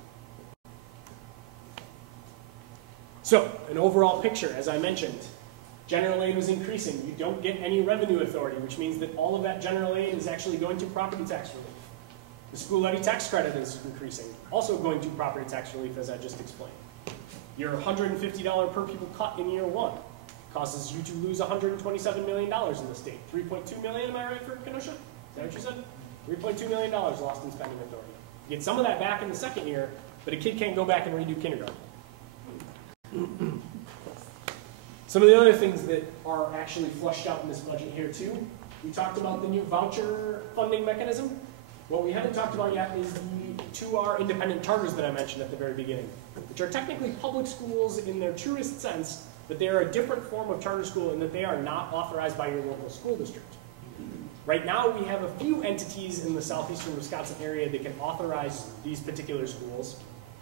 So, an overall picture, as I mentioned, general aid was increasing. You don't get any revenue authority, which means that all of that general aid is actually going to property tax relief. The school levy tax credit is increasing, also going to property tax relief, as I just explained. Your $150 per pupil cut in year 1 causes you to lose $127 million in the state. $3.2 million, am I right, for Kenosha? Is that what you said? $3.2 million lost in spending authority. You get some of that back in the second year, but a kid can't go back and redo kindergarten. Some of the other things that are actually flushed out in this budget here too. We talked about the new voucher funding mechanism. What we haven't talked about yet is the 2R independent charters that I mentioned at the very beginning, which are technically public schools in their truest sense, but they are a different form of charter school in that they are not authorized by your local school district. Right now, we have a few entities in the southeastern Wisconsin area that can authorize these particular schools,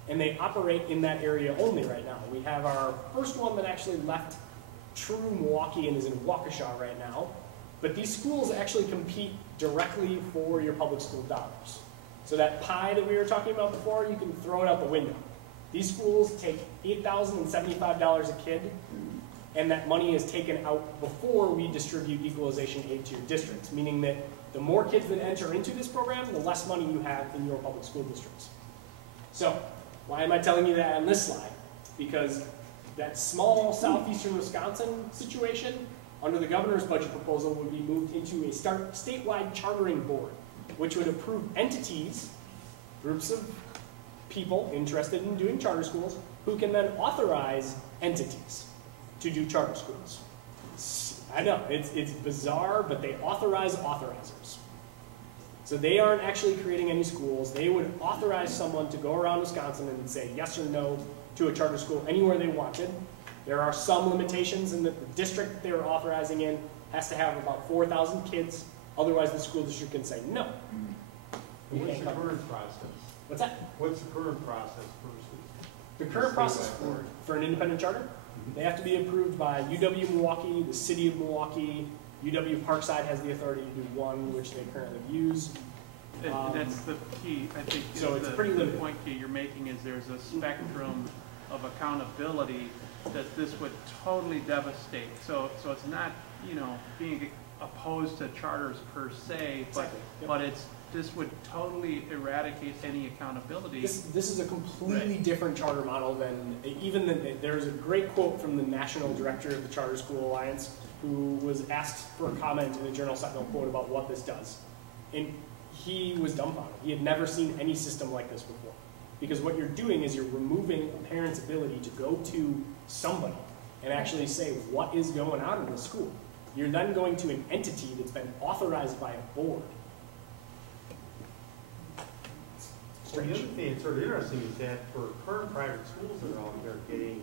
and they operate in that area only right now. We have our first one that actually left true Milwaukee and is in Waukesha right now, but these schools actually compete directly for your public school dollars. So that pie that we were talking about before, you can throw it out the window. These schools take $8,075 a kid and that money is taken out before we distribute equalization aid to your districts, meaning that the more kids that enter into this program, the less money you have in your public school districts. So, why am I telling you that on this slide? Because that small southeastern Wisconsin situation, under the governor's budget proposal, would be moved into a statewide chartering board, which would approve entities, groups of people interested in doing charter schools, who can then authorize entities to do charter schools. I know, it's bizarre, but they authorize authorizers. So they aren't actually creating any schools. They would authorize someone to go around Wisconsin and say yes or no to a charter school anywhere they wanted. There are some limitations in that the district that they were authorizing in has to have about 4,000 kids. Otherwise, the school district can say no. What's the current process? What's that? What's the current process versus? The current process for an independent charter, they have to be approved by UW-Milwaukee, the city of Milwaukee. UW-Parkside has the authority to do one, which they currently use. And that's the key, I think. So it's pretty limited. The point key you're making is there's a spectrum of accountability that this would totally devastate. So it's not, you know, being opposed to charters per se, but Exactly. Yep. but this would totally eradicate any accountability. This is a completely different charter model than there's a great quote from the national director of the Charter School Alliance, who was asked for a comment in the Journal Sentinel quote about what this does. And he was dumbfounded. He had never seen any system like this before. Because what you're doing is you're removing a parent's ability to go to somebody and actually say what is going on in the school. You're then going to an entity that's been authorized by a board. Well, the other thing that's sort of interesting is that for current private schools that are out there getting,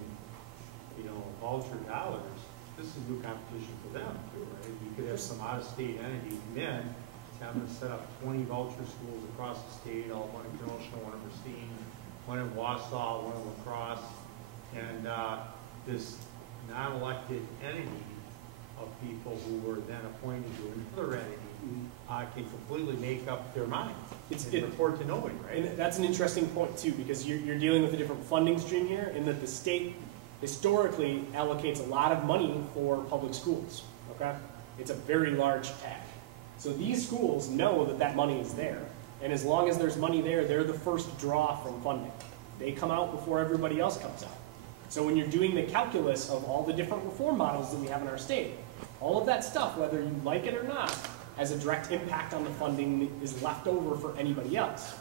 you know, voucher dollars, this is new competition for them too, right? You could have some out-of-state entity come in, have them set up 20 voucher schools across the state, all one in Kenosha, one in Racine, one in Wausau, one in La Crosse, and this non-elected entity of people who were then appointed to another entity can completely make up their mind and report to nobody, right? And that's an interesting point too, because you're dealing with a different funding stream here, in that the state historically allocates a lot of money for public schools, okay? It's a very large tag. So these schools know that that money is there, and as long as there's money there, they're the first draw from funding. They come out before everybody else comes out. So when you're doing the calculus of all the different reform models that we have in our state, all of that stuff, whether you like it or not, has a direct impact on the funding that is left over for anybody else.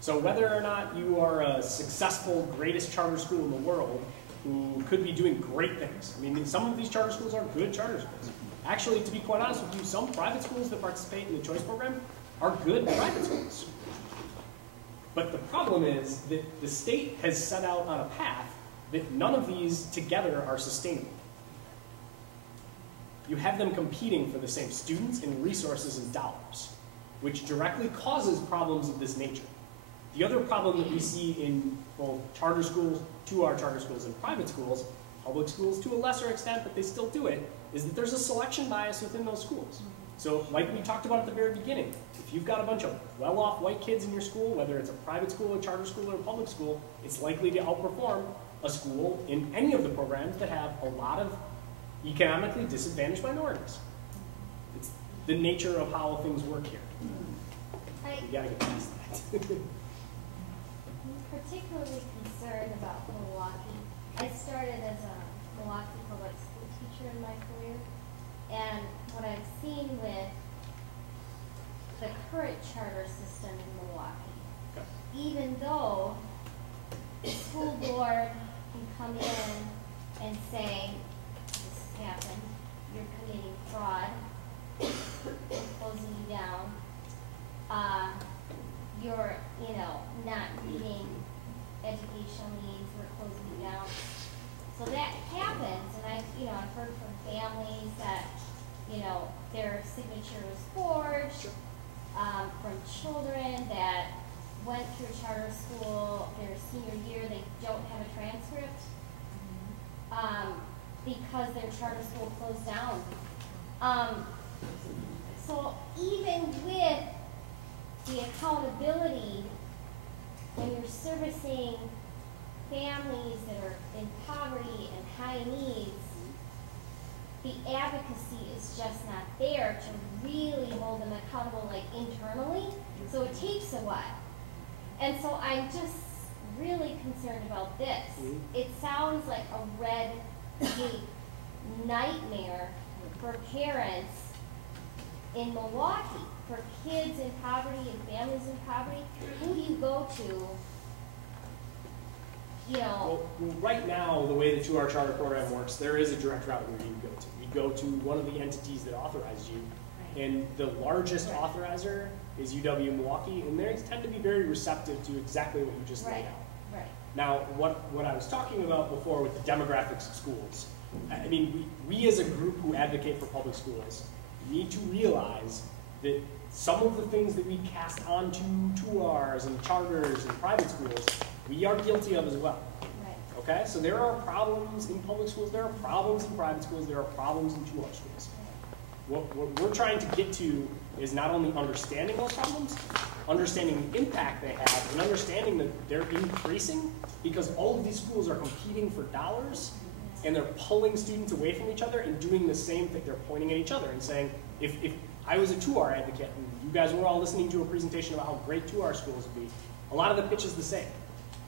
So whether or not you are a successful, greatest charter school in the world, who could be doing great things. I mean, some of these charter schools are good charter schools. Actually, to be quite honest with you, some private schools that participate in the choice program are good private schools. But the problem is that the state has set out on a path that none of these together are sustainable. You have them competing for the same students and resources and dollars, which directly causes problems of this nature. The other problem that we see in both charter schools, to our charter schools, and private schools, public schools to a lesser extent, but they still do it, is that there's a selection bias within those schools. So like we talked about at the very beginning, if you've got a bunch of well-off white kids in your school, whether it's a private school, a charter school, or a public school, it's likely to outperform a school in any of the programs that have a lot of economically disadvantaged minorities. It's the nature of how things work here. You gotta get past that. I'm particularly concerned about Milwaukee. I started as a Milwaukee public school teacher in my career, and what I've seen with the current charter system in Milwaukee, even though the school board can come in and say, this has happened, you're committing fraud, we're closing you down, you're, not meeting educational needs, we're closing you down. So that happens, and I've heard from families that, their signature was forged, from children that went through charter school their senior year, they don't have a transcript, because their charter school closed down. So even with the accountability, when you're servicing families that are in poverty and high needs, the advocacy is just not there to really hold them accountable, like internally. So it takes a while. And so I'm just really concerned about this. It sounds like a red tape nightmare for parents in Milwaukee, for kids in poverty and families in poverty. Who do you go to? You know. Well, right now, the way the 2R charter program works, there is a direct route where you go to. You go to one of the entities that authorized you, and the largest authorizer is UW-Milwaukee, and they tend to be very receptive to exactly what you just laid out. Right. Now, what I was talking about before with the demographics of schools, I mean, we as a group who advocate for public schools need to realize that some of the things that we cast onto 2Rs and charters and private schools, we are guilty of as well. Right. Okay? So there are problems in public schools, there are problems in private schools, there are problems in 2R schools. What we're trying to get to is not only understanding those problems, understanding the impact they have, and understanding that they're increasing because all of these schools are competing for dollars and they're pulling students away from each other and doing the same thing. They're pointing at each other and saying, if I was a 2R advocate and you guys were all listening to a presentation about how great 2R schools would be, a lot of the pitch is the same.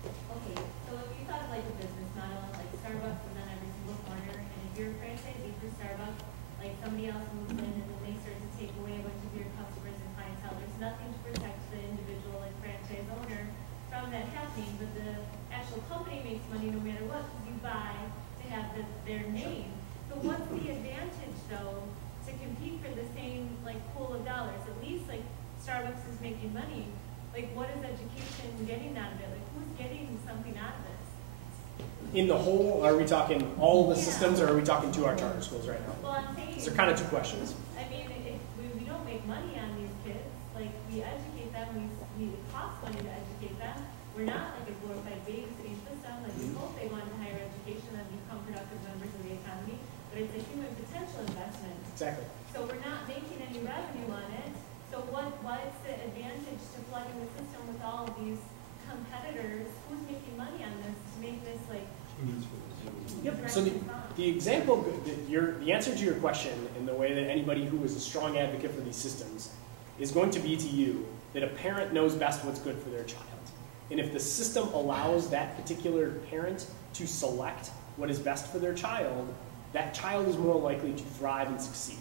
Okay, so if you thought of like a business model, like Starbucks is on every single corner, and if you're a franchisee for Starbucks, like somebody else moves in and then they start to take away a bunch of your customers and clientele, there's nothing to protect the individual like franchise owner from that happening, but the actual company makes money no matter what because you buy to have their name. So what's the advantage though to compete for the same like pool of dollars? At least like Starbucks is making money. Like what is education getting out of it? Like who's getting something out of this? In the whole, are we talking all the systems or are we talking 2R charter schools right now? Well, I'm saying, These are kind of two questions. I mean, if we don't make money on these kids, like we educate them, it costs money to educate them. We're not like a glorified babysitting system. Like we hope they want higher education and become productive members of the economy, but it's a human potential investment. Exactly. So we're not making any revenue on it. So what's the advantage to flooding the system with all of these competitors? Who's making money on this to make this like? Yep. So the example, the answer to your question in the way that anybody who is a strong advocate for these systems is going to be to you that a parent knows best what's good for their child. And if the system allows that particular parent to select what is best for their child, that child is more likely to thrive and succeed.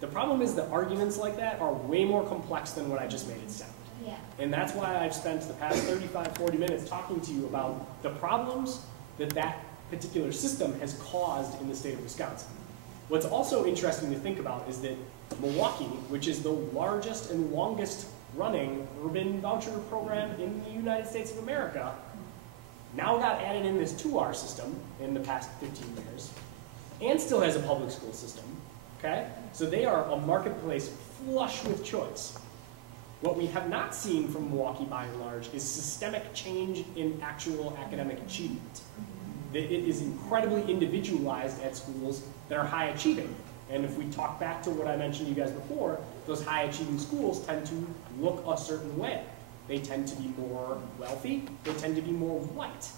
The problem is that arguments like that are way more complex than what I just made it sound. Yeah. And that's why I've spent the past 35, 40 minutes talking to you about the problems that particular system has caused in the state of Wisconsin. What's also interesting to think about is that Milwaukee, which is the largest and longest running urban voucher program in the United States of America, now got added in this 2R system in the past 15 years, and still has a public school system, okay? So they are a marketplace flush with choice. What we have not seen from Milwaukee by and large is systemic change in actual academic achievement. It is incredibly individualized at schools that are high achieving. And if we talk back to what I mentioned to you guys before, those high achieving schools tend to look a certain way. They tend to be more wealthy, they tend to be more white,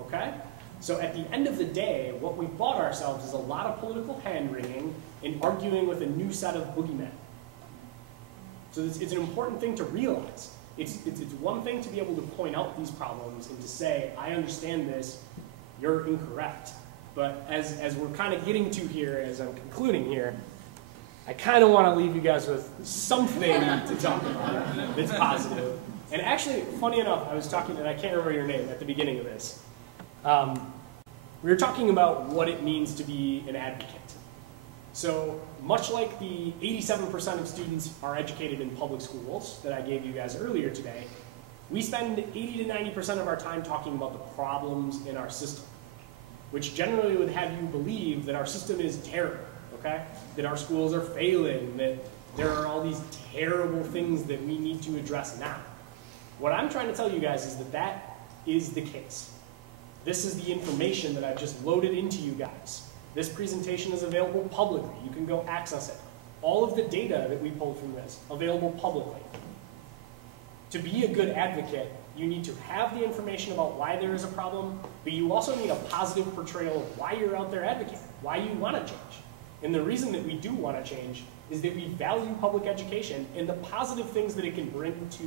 okay? So at the end of the day, what we've bought ourselves is a lot of political hand-wringing and arguing with a new set of boogeymen. So it's an important thing to realize. It's one thing to be able to point out these problems and to say, I understand this, you're incorrect. But as we're kind of getting to here, as I'm concluding here, I kind of want to leave you guys with something to talk about that's positive. And actually, funny enough, I was talking, and I can't remember your name at the beginning of this. We were talking about what it means to be an advocate. So much like the 87% of students are educated in public schools that I gave you guys earlier today, we spend 80 to 90% of our time talking about the problems in our system, which generally would have you believe that our system is terrible, okay? That our schools are failing, that there are all these terrible things that we need to address now. What I'm trying to tell you guys is that that is the case. This is the information that I've just loaded into you guys. This presentation is available publicly. You can go access it. All of the data that we pulled from this, available publicly. To be a good advocate, you need to have the information about why there is a problem, but you also need a positive portrayal of why you're out there advocating, why you want to change. And the reason that we do want to change is that we value public education and the positive things that it can bring to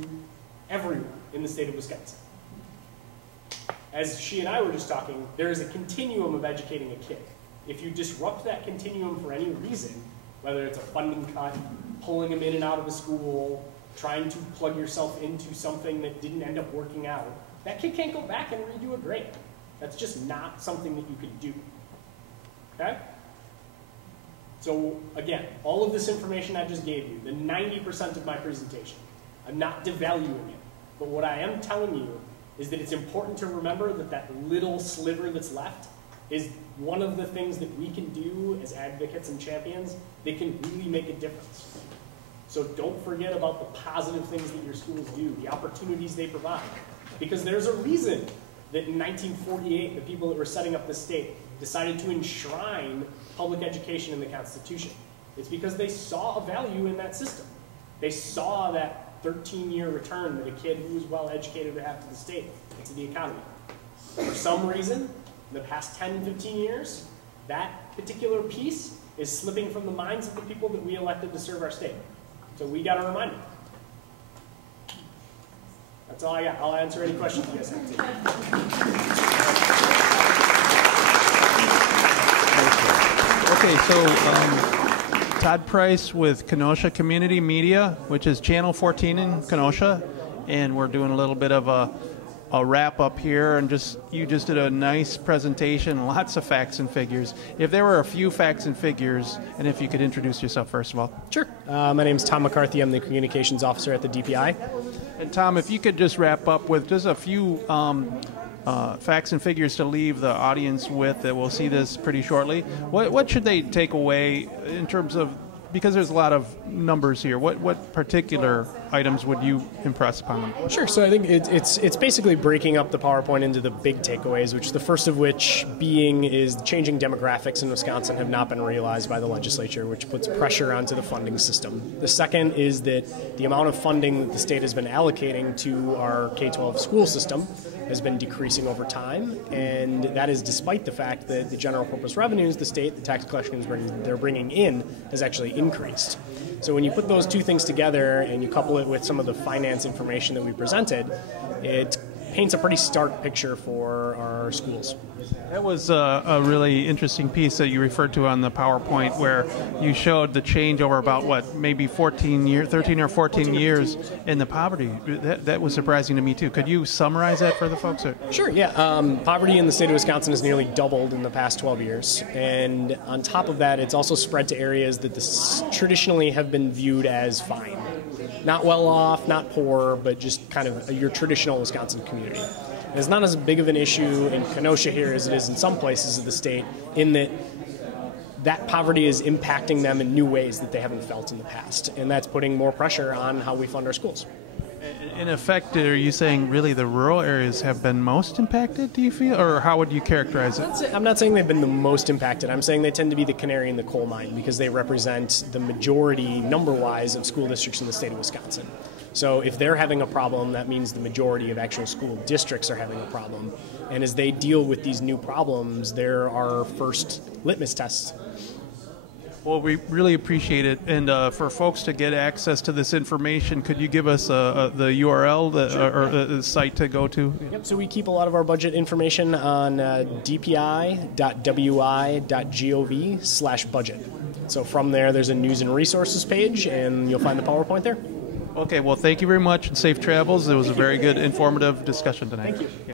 everyone in the state of Wisconsin. As she and I were just talking, there is a continuum of educating a kid. If you disrupt that continuum for any reason, whether it's a funding cut, pulling them in and out of a school, trying to plug yourself into something that didn't end up working out, that kid can't go back and redo a grade. That's just not something that you can do. Okay? So again, all of this information I just gave you, the 90% of my presentation, I'm not devaluing it. But what I am telling you is that it's important to remember that that little sliver that's left is one of the things that we can do as advocates and champions that can really make a difference. So don't forget about the positive things that your schools do, the opportunities they provide. Because there's a reason that in 1948, the people that were setting up the state decided to enshrine public education in the Constitution. It's because they saw a value in that system. They saw that 13-year return that a kid who was well educated would have to the state and to the economy. For some reason, in the past 10, 15 years, that particular piece is slipping from the minds of the people that we elected to serve our state. So we got to remind them. That's all I got. I'll answer any questions you guys have today. Okay, so Todd Price with Kenosha Community Media, which is Channel 14 in Kenosha, and we're doing a little bit of a wrap up here, and you just did a nice presentation, lots of facts and figures. If there were a few facts and figures, and if you could introduce yourself first of all. Sure. My name is Tom McCarthy. I'm the communications officer at the DPI. And Tom, if you could just wrap up with just a few facts and figures to leave the audience with, that we'll see this pretty shortly. What should they take away in terms of, because there's a lot of numbers here, what particular items would you impress upon them? Sure. So I think it's basically breaking up the PowerPoint into the big takeaways, which the first of which being is changing demographics in Wisconsin have not been realized by the legislature, which puts pressure onto the funding system. The second is that the amount of funding that the state has been allocating to our K-12 school system has been decreasing over time, and that is despite the fact that the general purpose revenues the state, the tax collections they're bringing in, has actually increased. So when you put those two things together and you couple it with some of the finance information that we presented, it paints a pretty stark picture for our schools. That was a really interesting piece that you referred to on the PowerPoint, where you showed the change over about, what, maybe 13 or 14 years in the poverty. That was surprising to me, too. Could you summarize that for the folks? Sure, yeah. Poverty in the state of Wisconsin has nearly doubled in the past 12 years. And on top of that, it's also spread to areas that traditionally have been viewed as fine. Not well off, not poor, but just kind of your traditional Wisconsin community. And it's not as big of an issue in Kenosha here as it is in some places of the state, in that poverty is impacting them in new ways that they haven't felt in the past. And that's putting more pressure on how we fund our schools. In effect, are you saying really the rural areas have been most impacted, do you feel? Or how would you characterize it? I'm not saying they've been the most impacted. I'm saying they tend to be the canary in the coal mine because they represent the majority, number-wise, of school districts in the state of Wisconsin. So if they're having a problem, that means the majority of actual school districts are having a problem. And as they deal with these new problems, they're our first litmus tests. Well, we really appreciate it. And for folks to get access to this information, could you give us the URL or the site to go to? Yep, so we keep a lot of our budget information on dpi.wi.gov/budget. So from there, there's a news and resources page, and you'll find the PowerPoint there. Okay, well, thank you very much, and safe travels. It was a very good, informative discussion tonight. Thank you.